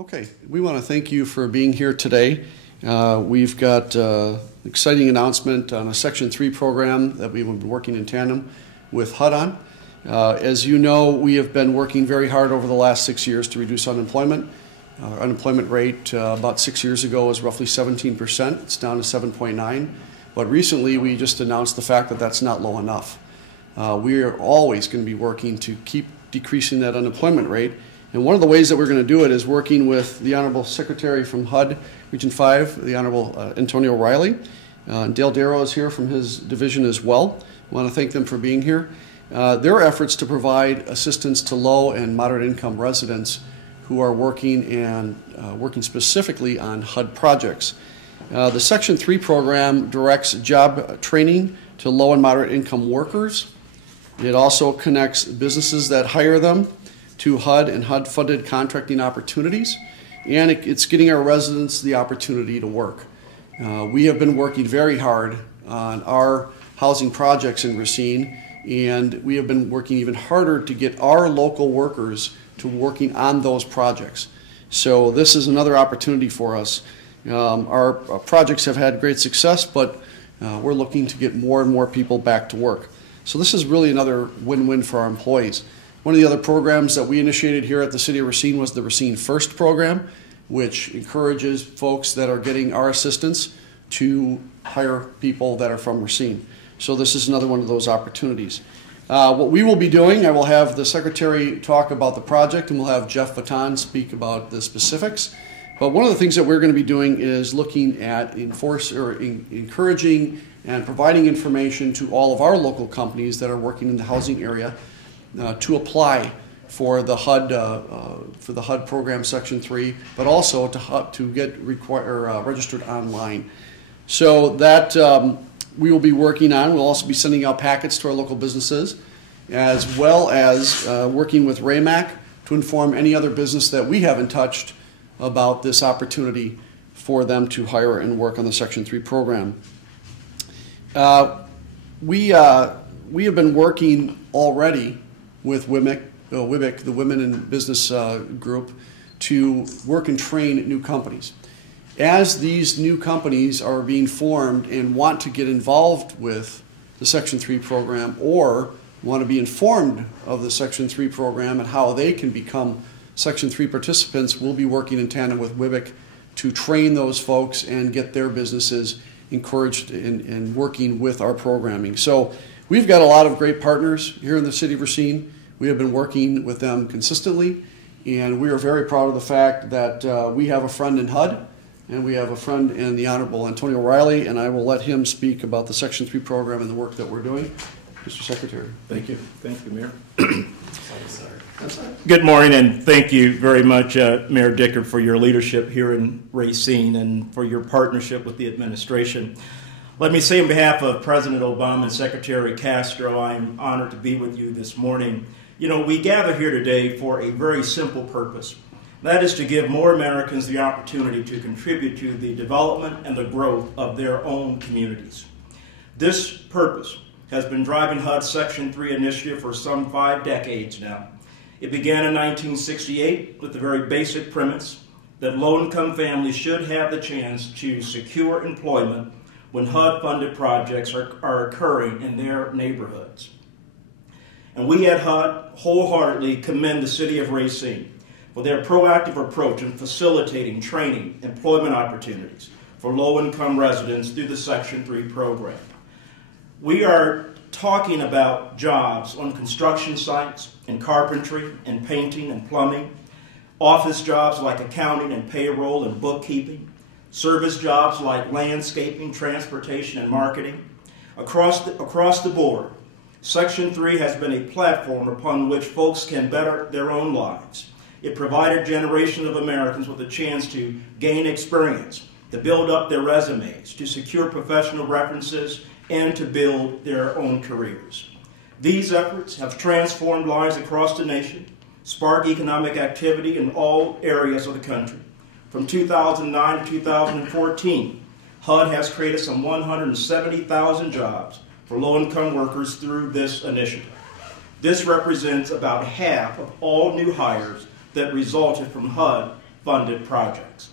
Okay, we want to thank you for being here today. We've got an exciting announcement on a Section 3 program that we've been working in tandem with HUD on. As you know, we have been working very hard over the last 6 years to reduce unemployment. Our unemployment rate about 6 years ago was roughly 17%. It's down to 7.9. But recently we just announced the fact that that's not low enough. We are always going to be working to keep decreasing that unemployment rate. And one of the ways that we're going to do it is working with the Honorable Secretary from HUD, Region 5, the Honorable Antonio Riley. Dale Darrow is here from his division as well. I want to thank them for being here. Their efforts to provide assistance to low and moderate income residents who are working specifically on HUD projects. The Section 3 program directs job training to low and moderate income workers. It also connects businesses that hire them to HUD and HUD-funded contracting opportunities, and it's getting our residents the opportunity to work. We have been working very hard on our housing projects in Racine, and we have been working even harder to get our local workers to working on those projects. So this is another opportunity for us. Our projects have had great success, but we're looking to get more and more people back to work. So this is really another win-win for our employees. One of the other programs that we initiated here at the City of Racine was the Racine First program, which encourages folks that are getting our assistance to hire people that are from Racine. So this is another one of those opportunities. What we will be doing, I will have the Secretary talk about the project, and we'll have Jeff Baton speak about the specifics. But one of the things that we're going to be doing is looking at encouraging and providing information to all of our local companies that are working in the housing area to apply for the HUD program Section 3, but also to get registered online. So that we will be working on. We'll also be sending out packets to our local businesses, as well as working with RAMAC to inform any other business that we haven't touched about this opportunity for them to hire and work on the Section 3 program. We have been working already with WIBIC, the Women in Business group, to work and train new companies. As these new companies are being formed and want to get involved with the Section 3 program or want to be informed of the Section 3 program and how they can become Section 3 participants, we'll be working in tandem with WIBIC to train those folks and get their businesses encouraged in working with our programming. So we've got a lot of great partners here in the City of Racine. We have been working with them consistently, and we are very proud of the fact that we have a friend in HUD, and we have a friend in the Honorable Antonio Riley, and I will let him speak about the Section 3 program and the work that we're doing. Mr. Secretary. Thank you. Thank you, Mayor. Good morning, and thank you very much, Mayor Dickert, for your leadership here in Racine and for your partnership with the administration. Let me say on behalf of President Obama and Secretary Castro, I'm honored to be with you this morning. You know, we gather here today for a very simple purpose. That is to give more Americans the opportunity to contribute to the development and the growth of their own communities. This purpose has been driving HUD's Section 3 initiative for some 5 decades now. It began in 1968 with the very basic premise that low-income families should have the chance to secure employment when HUD-funded projects are occurring in their neighborhoods. And we at HUD wholeheartedly commend the City of Racine for their proactive approach in facilitating training, employment opportunities for low-income residents through the Section 3 program. We are talking about jobs on construction sites, in carpentry, and painting, and plumbing, office jobs like accounting and payroll and bookkeeping, service jobs like landscaping, transportation, and marketing. Across the board, Section 3 has been a platform upon which folks can better their own lives. It provided generations of Americans with a chance to gain experience, to build up their resumes, to secure professional references, and to build their own careers. These efforts have transformed lives across the nation, sparked economic activity in all areas of the country. From 2009 to 2014, HUD has created some 170,000 jobs for low-income workers through this initiative. This represents about half of all new hires that resulted from HUD funded projects.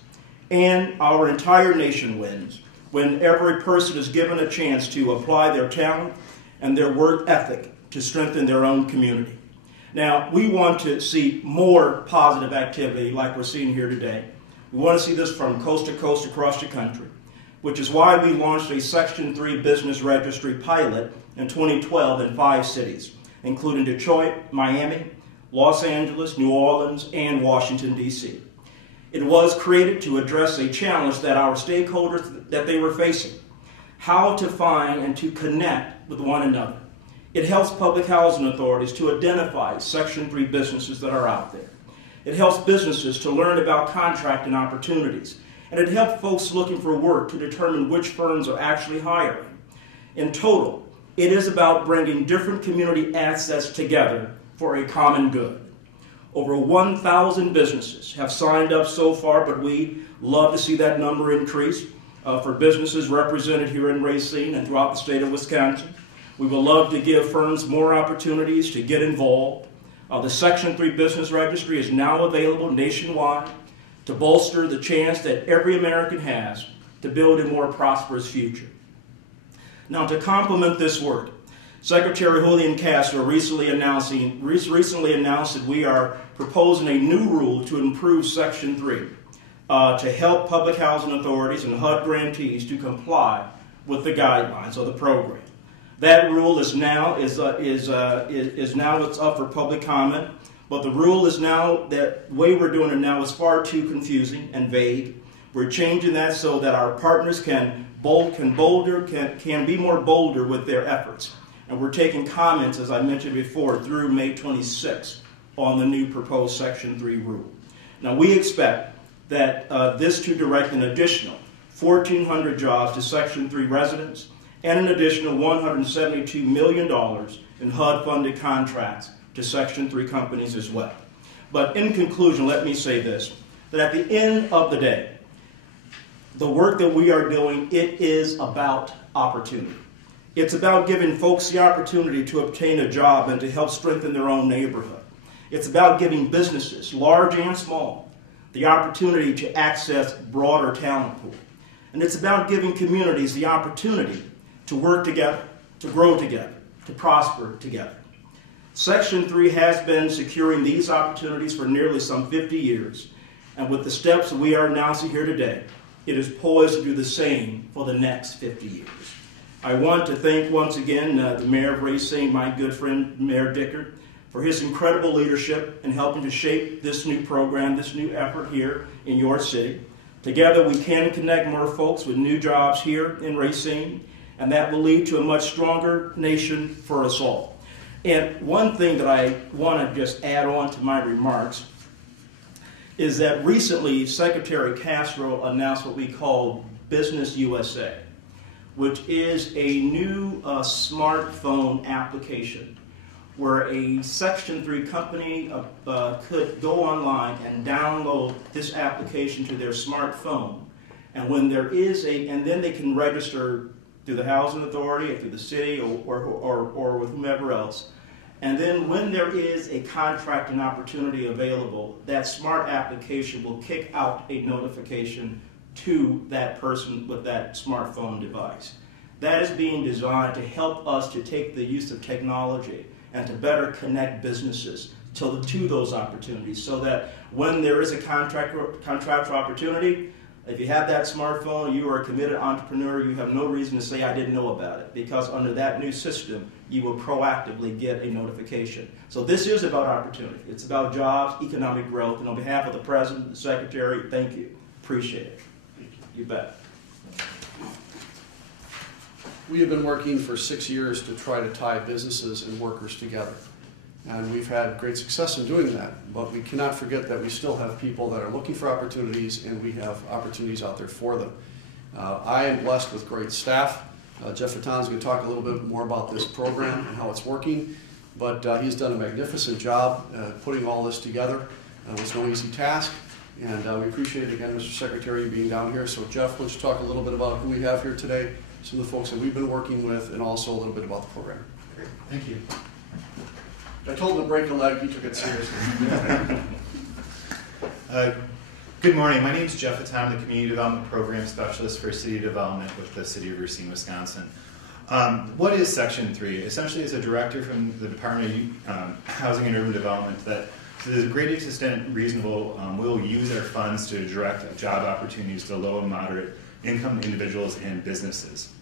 And our entire nation wins when every person is given a chance to apply their talent and their work ethic to strengthen their own community. Now, we want to see more positive activity like we're seeing here today. We want to see this from coast to coast across the country, which is why we launched a Section 3 Business Registry pilot in 2012 in 5 cities, including Detroit, Miami, Los Angeles, New Orleans, and Washington, D.C. It was created to address a challenge that our stakeholders that they were facing, how to find and to connect with one another. It helps public housing authorities to identify Section 3 businesses that are out there. It helps businesses to learn about contracting opportunities. And it helps folks looking for work to determine which firms are actually hiring. In total, it is about bringing different community assets together for a common good. Over 1,000 businesses have signed up so far, but we love to see that number increase for businesses represented here in Racine and throughout the state of Wisconsin. We would love to give firms more opportunities to get involved. The Section 3 Business Registry is now available nationwide to bolster the chance that every American has to build a more prosperous future. Now, to complement this work, Secretary Julian Castro recently announced that we are proposing a new rule to improve Section 3 to help public housing authorities and HUD grantees to comply with the guidelines of the program. That rule is now it's up for public comment, but the rule is now, that way we're doing it now is far too confusing and vague. We're changing that so that our partners can be more bolder with their efforts. And we're taking comments, as I mentioned before, through May 26th on the new proposed Section 3 rule. Now, we expect that this to direct an additional 1,400 jobs to Section 3 residents and an additional $172 million in HUD-funded contracts to Section 3 companies as well. But in conclusion, let me say this, that at the end of the day, the work that we are doing, it is about opportunity. It's about giving folks the opportunity to obtain a job and to help strengthen their own neighborhood. It's about giving businesses, large and small, the opportunity to access broader talent pool. And it's about giving communities the opportunity to work together, to grow together, to prosper together. Section 3 has been securing these opportunities for nearly some 50 years. And with the steps that we are announcing here today, it is poised to do the same for the next 50 years. I want to thank once again the Mayor of Racine, my good friend Mayor Dickert, for his incredible leadership in helping to shape this new program, this new effort here in your city. Together we can connect more folks with new jobs here in Racine, and that will lead to a much stronger nation for us all. And one thing that I want to just add on to my remarks is that recently Secretary Castro announced what we call Business USA, which is a new smartphone application where a Section 3 company could go online and download this application to their smartphone. And when there is and then they can register through the housing authority or through the city or with whomever else. And then when there is a contracting opportunity available, that smart application will kick out a notification to that person with that smartphone device. That is being designed to help us to take the use of technology and to better connect businesses to those opportunities, so that when there is a contractual opportunity, if you have that smartphone, you are a committed entrepreneur, you have no reason to say I didn't know about it, because under that new system, you will proactively get a notification. So this is about opportunity. It's about jobs, economic growth, and on behalf of the President, the Secretary, thank you. Appreciate it. Thank you. You bet. We have been working for 6 years to try to tie businesses and workers together. And we've had great success in doing that. But we cannot forget that we still have people that are looking for opportunities, and we have opportunities out there for them. I am blessed with great staff. Jeff Fatton is going to talk a little bit more about this program and how it's working. But he's done a magnificent job putting all this together. It was no easy task. And we appreciate it again, Mr. Secretary, you being down here. So Jeff, let's talk a little bit about who we have here today, some of the folks that we've been working with, and also a little bit about the program. Great. Thank you. I told him to break a leg, he took it seriously. Good Good morning. My name is Jeff Atton. I'm the Community Development Program Specialist for City Development with the City of Racine, Wisconsin. What is Section 3? Essentially, it's a director from the Department of Housing and Urban Development that, to the greatest extent reasonable, will use our funds to direct job opportunities to low and moderate income individuals and businesses.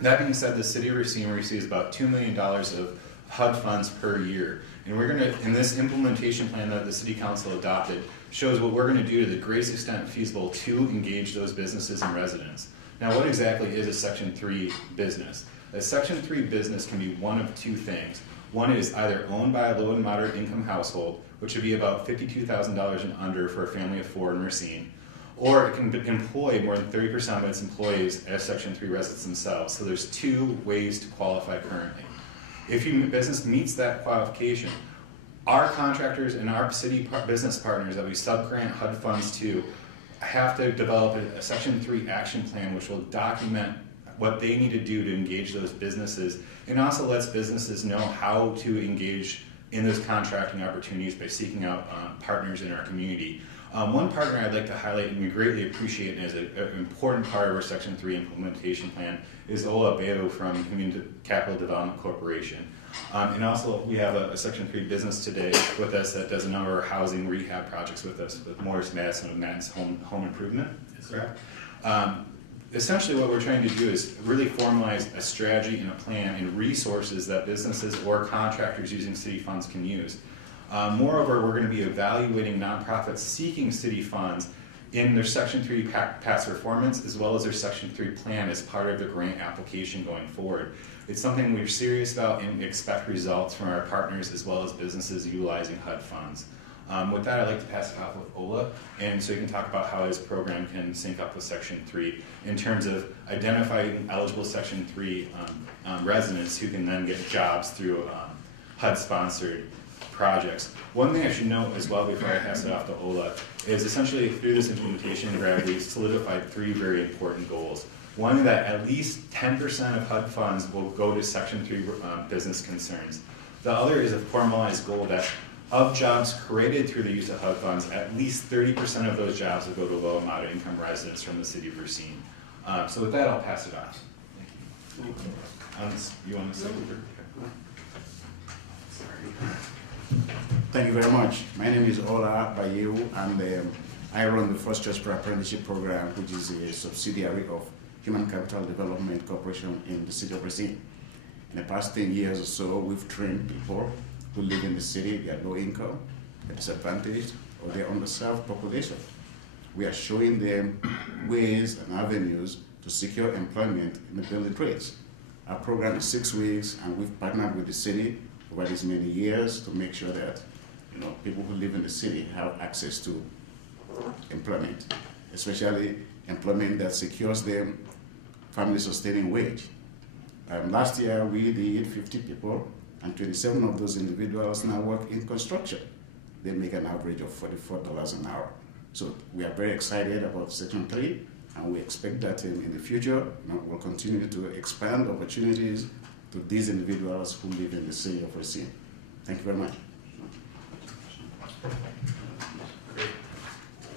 That being said, the City of Racine receives about $2 million of HUD funds per year. And we're going to, in this implementation plan that the City Council adopted, shows what we're going to do to the greatest extent feasible to engage those businesses and residents. Now, what exactly is a Section 3 business? A Section 3 business can be one of two things. One is either owned by a low and moderate income household, which would be about $52,000 and under for a family of 4 in Racine, or it can employ more than 30% of its employees as Section 3 residents themselves. So there's two ways to qualify currently. If your business meets that qualification, our contractors and our city business partners that we subgrant HUD funds to have to develop a Section 3 action plan which will document what they need to do to engage those businesses, and also lets businesses know how to engage in those contracting opportunities by seeking out partners in our community. One partner I'd like to highlight and we greatly appreciate and is an important part of our Section 3 implementation plan is Ola Beo from Human Capital Development Corporation. And also we have a Section 3 business today with us that does a number of housing rehab projects with us, with Morris Madison of Madison Home Improvement. Correct. Essentially what we're trying to do is really formalize a strategy and a plan and resources that businesses or contractors using city funds can use. Moreover, we're going to be evaluating nonprofits seeking city funds in their Section 3 past performance as well as their Section 3 plan as part of the grant application going forward. It's something we're serious about and we expect results from our partners as well as businesses utilizing HUD funds. With that, I'd like to pass it off with Ola, and so you can talk about how his program can sync up with Section 3 in terms of identifying eligible Section 3 residents who can then get jobs through HUD-sponsored projects. One thing I should note as well before I pass it off to Ola is essentially through this implementation grant, we've solidified 3 very important goals. One, that at least 10% of HUD funds will go to Section 3 business concerns. The other is a formalized goal that of jobs created through the use of HUD funds, at least 30% of those jobs will go to low and moderate income residents from the City of Racine. So with that, I'll pass it off. Thank you. You want to say? Thank you very much. My name is Ola Bayewu, and I run the First Choice Pre-Apprenticeship Program, which is a subsidiary of Human Capital Development Corporation in the City of Racine. In the past 10 years or so, we've trained people who live in the city, they are low income, they're disadvantaged, or they're underserved population. We are showing them ways and avenues to secure employment in the building trades. Our program is 6 weeks, and we've partnered with the city over these many years to make sure that people who live in the city have access to employment, especially employment that secures them family-sustaining wage. Last year, we did 50 people, and 27 of those individuals now work in construction. They make an average of $44 an hour. So we are very excited about Section 3, and we expect that in the future, we'll continue to expand opportunities to these individuals who live in the city of Racine. Thank you very much.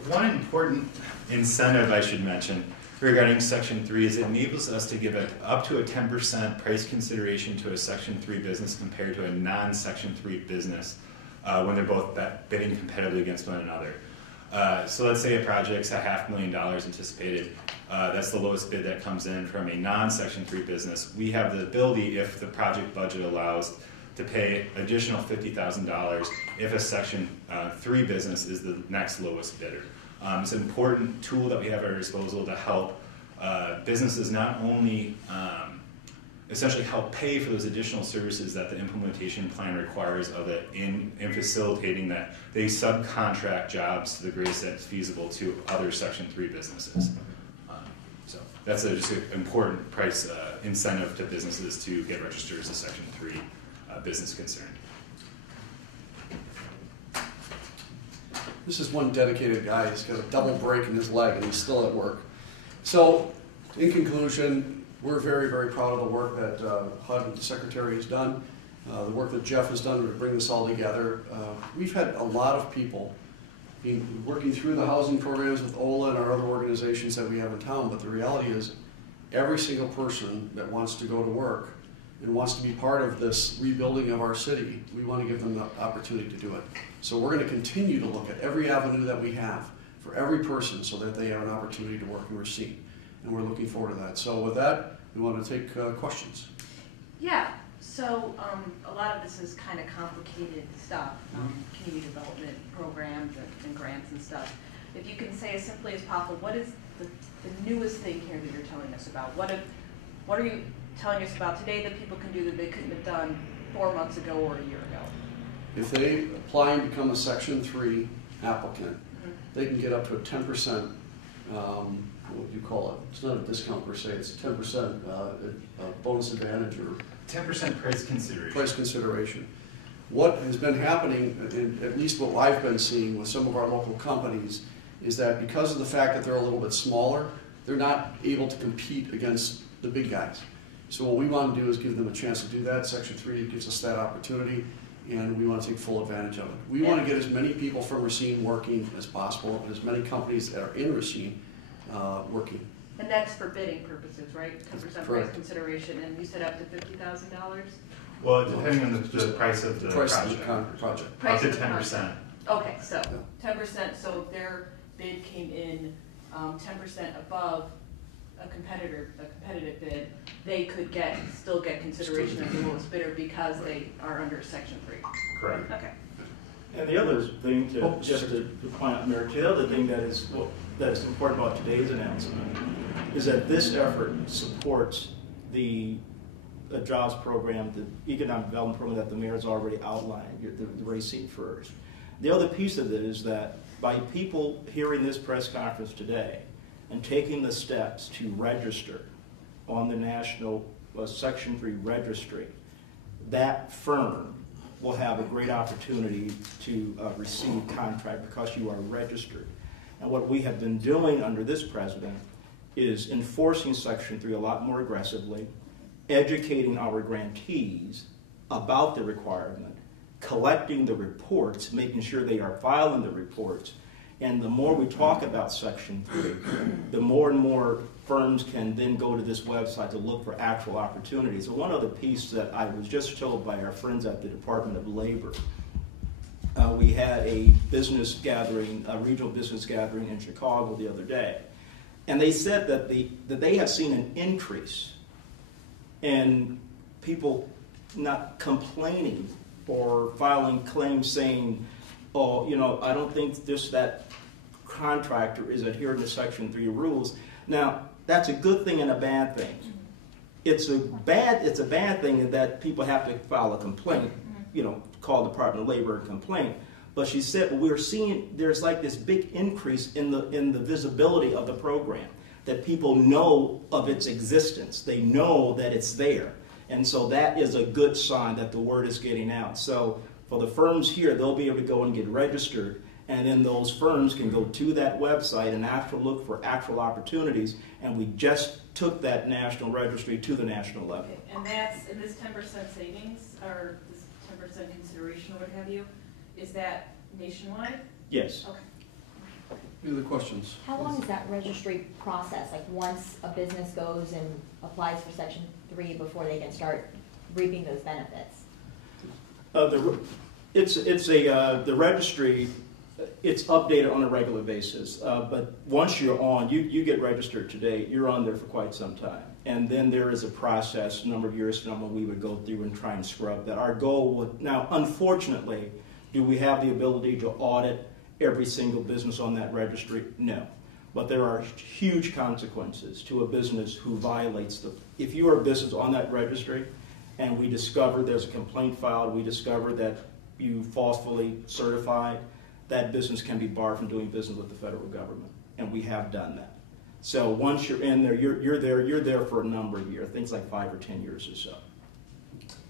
One important incentive I should mention regarding Section 3 is it enables us to give up to a 10% price consideration to a Section 3 business compared to a non-Section 3 business when they're both bidding competitively against one another. So let's say a project's $500,000 anticipated. That's the lowest bid that comes in from a non-Section 3 business. We have the ability, if the project budget allows, to pay additional $50,000 if a Section 3 business is the next lowest bidder. It's an important tool that we have at our disposal to help businesses not only essentially help pay for those additional services that the implementation plan requires of it in facilitating that they subcontract jobs to the greatest extent feasible to other Section 3 businesses. So that's just an important price incentive to businesses to get registered as a Section 3 business concern. This is one dedicated guy. He's got a double break in his leg, and he's still at work. So, in conclusion, we're very, very proud of the work that HUD and the Secretary has done, the work that Jeff has done to bring this all together. We've had a lot of people working through the housing programs with OLA and our other organizations that we have in town, but the reality is every single person that wants to go to work and wants to be part of this rebuilding of our city, we want to give them the opportunity to do it. So we're going to continue to look at every avenue that we have for every person so that they have an opportunity to work in Racine. And we're looking forward to that. So with that, we want to take questions. Yeah, so a lot of this is kind of complicated stuff, community development programs and grants and stuff. If you can say as simply as possible, what is the newest thing here that you're telling us about? What are you telling us about today that people can do that they couldn't have done 4 months ago or a year ago? If they apply and become a Section 3 applicant, they can get up to a 10%, what do you call it? It's not a discount per se, it's a 10% bonus advantage or 10% price consideration. Price consideration. What has been happening, and at least what I've been seeing with some of our local companies, is that because of the fact that they're a little bit smaller, they're not able to compete against the big guys. So what we want to do is give them a chance to do that. Section 3 gives us that opportunity, and we want to take full advantage of it. We want to get as many people from Racine working as possible, and as many companies that are in Racine working. And that's for bidding purposes, right? 10% price Correct. consideration, and you said up to $50,000? Well, depending on the price of the Price project. of the project. Up to 10%. Okay, so 10%, so if their bid came in 10% above a competitive bid, they could still get consideration as the lowest bidder because they are under Section 3. Correct. Okay. And the other thing, to point out, Mayor, the other thing that is important about today's announcement is that this effort supports the jobs program, the economic development program that the mayor's already outlined, the Racine First. The other piece of it is that by people hearing this press conference today and taking the steps to register on the national Section 3 registry, that firm will have a great opportunity to receive contract because you are registered. And what we have been doing under this president is enforcing Section 3 a lot more aggressively, educating our grantees about the requirement, collecting the reports, making sure they are filing the reports. And the more we talk about Section 3, the more and more firms can then go to this website to look for actual opportunities. So one other piece that I was just told by our friends at the Department of Labor, we had a business gathering, a regional business gathering in Chicago the other day, and they said that they have seen an increase in people not complaining or filing claims saying, oh, you know, I don't think that contractor is adhering to Section 3 rules. Now, that's a good thing and a bad thing. It's a bad thing that people have to file a complaint, call the Department of Labor and complain. But she said, well, we're seeing there's like this big increase in the visibility of the program, that people know of its existence. They know that it's there. And so that is a good sign that the word is getting out. So for the firms here, they'll be able to go and get registered, and then those firms can go to that website and actually look for actual opportunities, and we just took that national registry to the national level. Okay. And this 10% savings, or this 10% consideration, or what have you, is that nationwide? Yes. Okay. Any other questions? How long is that registry process? Like once a business goes and applies for Section 3 before they can start reaping those benefits? The registry, it's updated on a regular basis. But once you're on, you get registered today, you're on there for quite some time. And then there is a process, a number of years from now, we would go through and try and scrub that. Our goal would, now unfortunately, do we have the ability to audit every single business on that registry? No. But there are huge consequences to a business who violates if you are a business on that registry and we discover there's a complaint filed, we discover that you falsely certified, that business can be barred from doing business with the federal government. And we have done that. So once you're in there, you're there for a number of years, things like 5 or 10 years or so.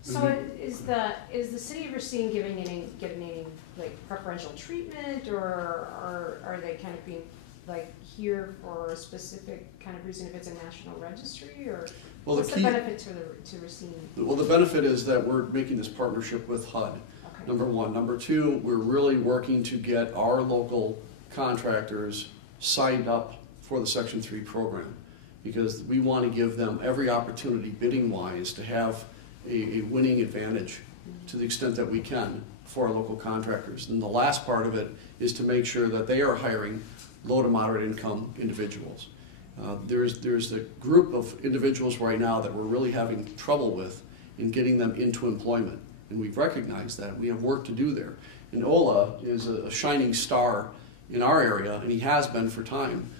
So is the city of Racine giving any like preferential treatment, or are they kind of being like here for a specific kind of reason if it's a national registry, or what's the benefit to Racine? Well, the benefit is that we're making this partnership with HUD. Okay. number one. Number two, we're really working to get our local contractors signed up for the Section 3 program, because we want to give them every opportunity, bidding-wise, to have a winning advantage to the extent that we can for our local contractors. And the last part of it is to make sure that they are hiring low to moderate income individuals. There's a group of individuals right now that we're really having trouble with in getting them into employment. And we've recognized that. We have work to do there. And Ola is a shining star in our area, and he has been for time,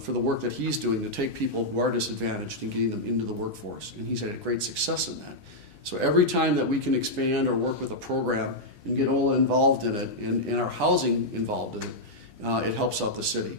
for the work that he's doing to take people who are disadvantaged and getting them into the workforce. And he's had great success in that. So every time that we can expand or work with a program and get Ola involved in it and our housing involved in it, it helps out the city.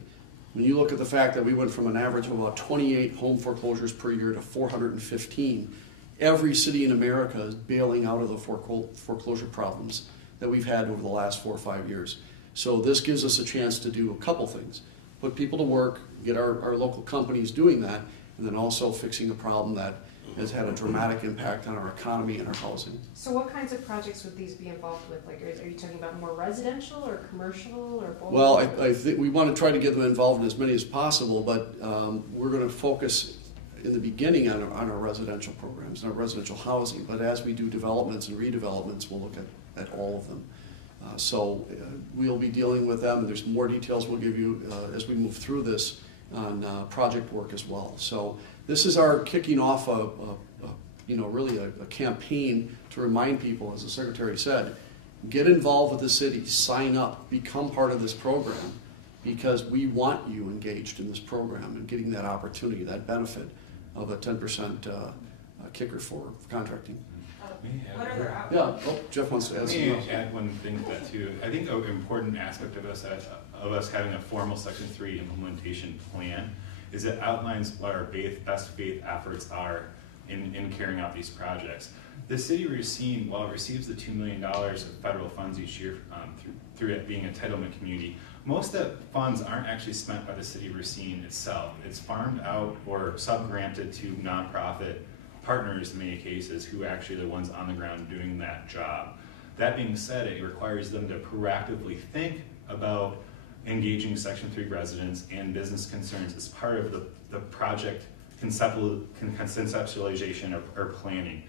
When you look at the fact that we went from an average of about 28 home foreclosures per year to 415, every city in America is bailing out of the foreclosure problems that we've had over the last 4 or 5 years. So this gives us a chance to do a couple things. Put people to work, get our local companies doing that, and then also fixing a problem that has had a dramatic impact on our economy and our housing. So what kinds of projects would these be involved with? Like, are you talking about more residential or commercial or both? Well, I think we want to try to get them involved in as many as possible, but we're going to focus in the beginning on our residential programs and our residential housing. But as we do developments and redevelopments, we'll look at all of them. So we'll be dealing with them, and there's more details we'll give you as we move through this on project work as well. So this is our kicking off really a campaign to remind people, as the Secretary said, get involved with the city, sign up, become part of this program, because we want you engaged in this program and getting that opportunity, that benefit of a 10% kicker for contracting. What are their Yeah, Jeff wants to add something else. Add one thing to that too. I think an important aspect of us having a formal Section 3 implementation plan is it outlines what our best faith efforts are in carrying out these projects. The city of Racine, while it receives the $2 million of federal funds each year through it being a entitlement community, most of the funds aren't actually spent by the city of Racine itself. It's farmed out or sub-granted to nonprofit partners in many cases who are actually the ones on the ground doing that job. That being said, it requires them to proactively think about engaging Section 3 residents and business concerns as part of the project conceptualization or planning.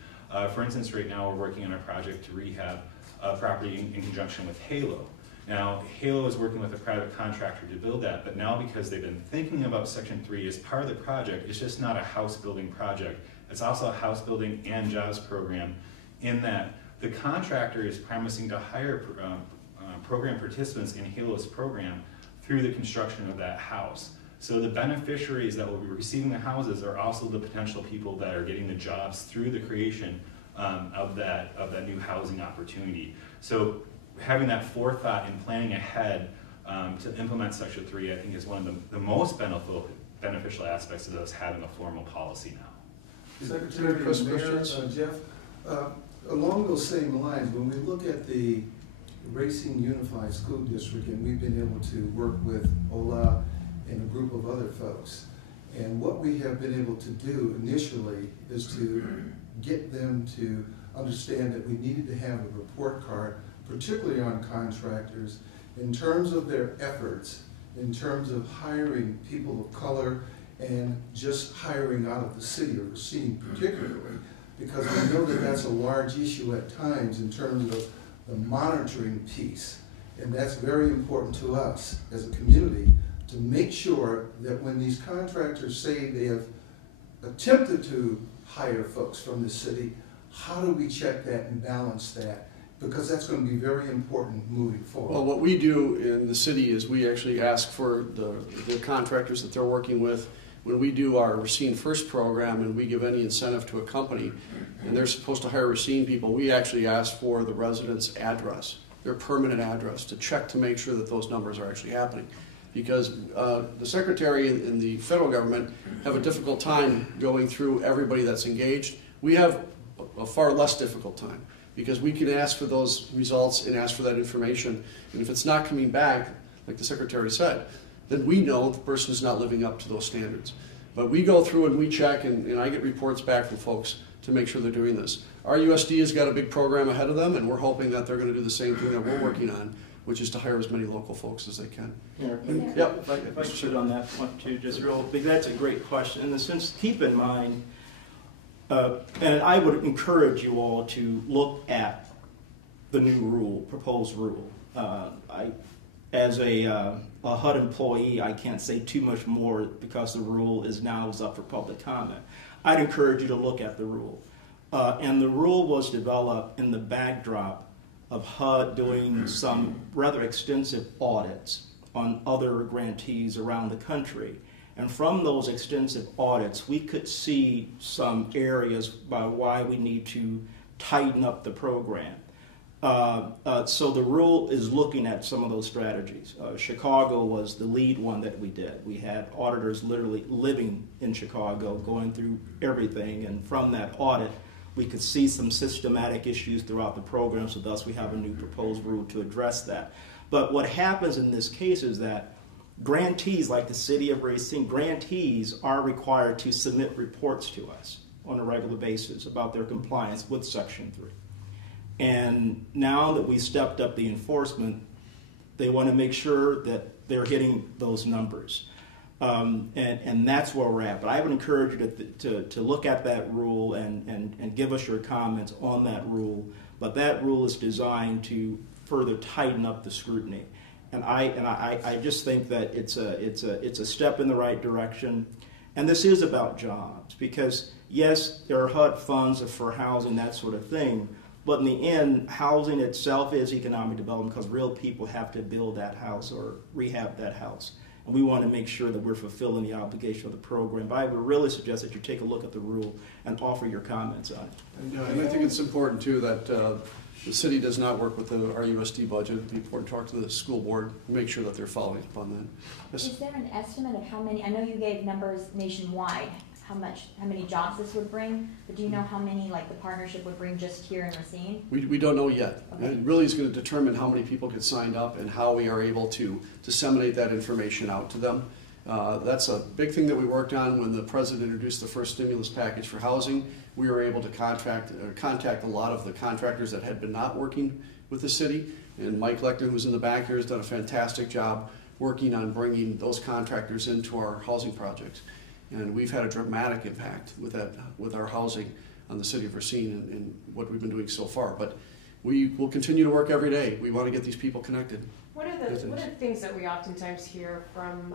For instance, right now we're working on a project to rehab a property in conjunction with Halo. Now, Halo is working with a private contractor to build that, but now because they've been thinking about Section 3 as part of the project, it's just not a house building project. It's also a house building and jobs program, in that the contractor is promising to hire program participants in Halo's program through the construction of that house. So the beneficiaries that will be receiving the houses are also the potential people that are getting the jobs through the creation of that new housing opportunity. So having that forethought and planning ahead to implement Section 3, I think, is one of the most beneficial aspects of us having a formal policy now. Secretary, Mayor, Jeff, along those same lines, when we look at the Racine Unified School District, and we've been able to work with Ola and a group of other folks, and what we have been able to do initially is to get them to understand that we needed to have a report card, particularly on contractors, in terms of their efforts, in terms of hiring people of color, and just hiring out of the city of Racine particularly, because we know that that's a large issue at times in terms of the monitoring piece. And that's very important to us as a community to make sure that when these contractors say they have attempted to hire folks from the city, how do we check that and balance that? Because that's going to be very important moving forward. Well, what we do in the city is we actually ask for the contractors that they're working with. When we do our Racine First program and we give any incentive to a company and they're supposed to hire Racine people, we actually ask for the resident's address, their permanent address, to check to make sure that those numbers are actually happening. Because the Secretary and the federal government have a difficult time going through everybody that's engaged. We have a far less difficult time because we can ask for those results and ask for that information. And if it's not coming back, like the Secretary said, then we know the person is not living up to those standards. But we go through and we check, and I get reports back from folks to make sure they're doing this. Our USD has got a big program ahead of them, and we're hoping that they're going to do the same thing that we're working on, which is to hire as many local folks as they can. Yep. If I should on that one too, just real big. That's a great question. In the sense, keep in mind, and I would encourage you all to look at the new rule, proposed rule. As a HUD employee, I can't say too much more because the rule is up for public comment. I'd encourage you to look at the rule. And the rule was developed in the backdrop of HUD doing some rather extensive audits on other grantees around the country. And from those extensive audits, we could see some areas by why we need to tighten up the program. So the rule is looking at some of those strategies. Chicago was the lead one that we did. We had auditors literally living in Chicago, going through everything, and from that audit, we could see some systematic issues throughout the program, so thus we have a new proposed rule to address that. But what happens in this case is that grantees, like the City of Racine, grantees are required to submit reports to us on a regular basis about their compliance with Section 3. And now that we stepped up the enforcement, they want to make sure that they're hitting those numbers. And that's where we're at. But I would encourage you to look at that rule and give us your comments on that rule. But that rule is designed to further tighten up the scrutiny. And I just think that it's a step in the right direction. And this is about jobs, because yes, there are HUD funds for housing, that sort of thing. But in the end, housing itself is economic development, because real people have to build that house or rehab that house. And we want to make sure that we're fulfilling the obligation of the program. But I would really suggest that you take a look at the rule and offer your comments on it. And I think it's important, too, that the city does not work with the RUSD budget. It'd be important to talk to the school board and make sure that they're following up on that. Yes? Is there an estimate of how many, I know you gave numbers nationwide, how many jobs this would bring, but do you know how many, like, the partnership would bring just here in Racine? We don't know yet. Okay. It really is going to determine how many people get signed up and how we are able to disseminate that information out to them. That's a big thing that we worked on when the president introduced the first stimulus package for housing. We were able to contact a lot of the contractors that had been not working with the city. And Mike Lecter, who's in the back here, has done a fantastic job working on bringing those contractors into our housing projects. And we've had a dramatic impact with our housing on the city of Racine and what we've been doing so far. But we will continue to work every day. We want to get these people connected. What are the things that we oftentimes hear from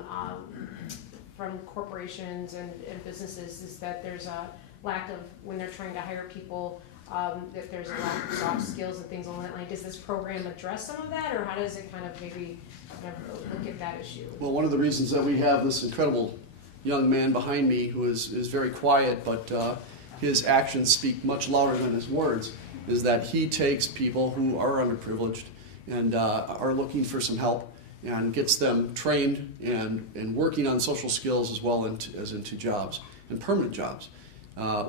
corporations and businesses is that there's a lack of, when they're trying to hire people, that there's a lack of soft skills and things along that line. Does this program address some of that, or how does it kind of maybe look at that issue? Well, one of the reasons that we have this incredible young man behind me who is very quiet, but his actions speak much louder than his words, is that he takes people who are underprivileged and are looking for some help and gets them trained and working on social skills as well as into jobs and permanent jobs.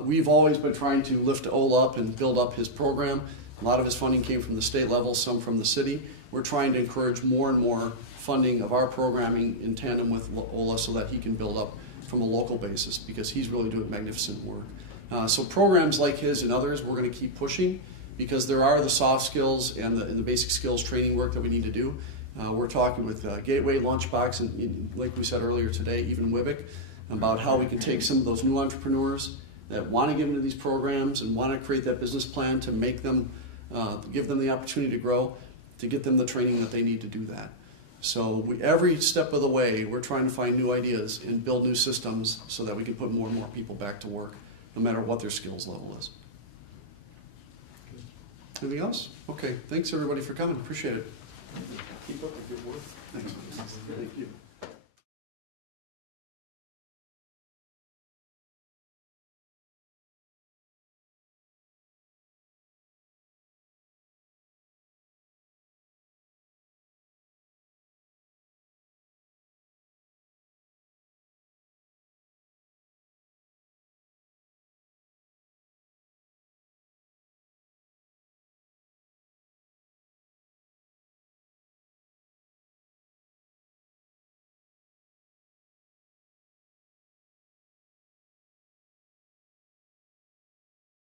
We've always been trying to lift OLA up and build up his program. A lot of his funding came from the state level, some from the city. We're trying to encourage more and more funding of our programming in tandem with OLA so that he can build up from a local basis, because he's really doing magnificent work. So programs like his and others, we're going to keep pushing, because there are the soft skills and the basic skills training work that we need to do. We're talking with Gateway, Lunchbox, and like we said earlier today, even WIBIC, about how we can take some of those new entrepreneurs that want to get into these programs and want to create that business plan to make them, give them the opportunity to grow, to get them the training that they need to do that. So every step of the way, we're trying to find new ideas and build new systems so that we can put more and more people back to work, no matter what their skills level is. Anything else? Okay, thanks everybody for coming. Appreciate it. Keep up the good work. Thanks. Thank you.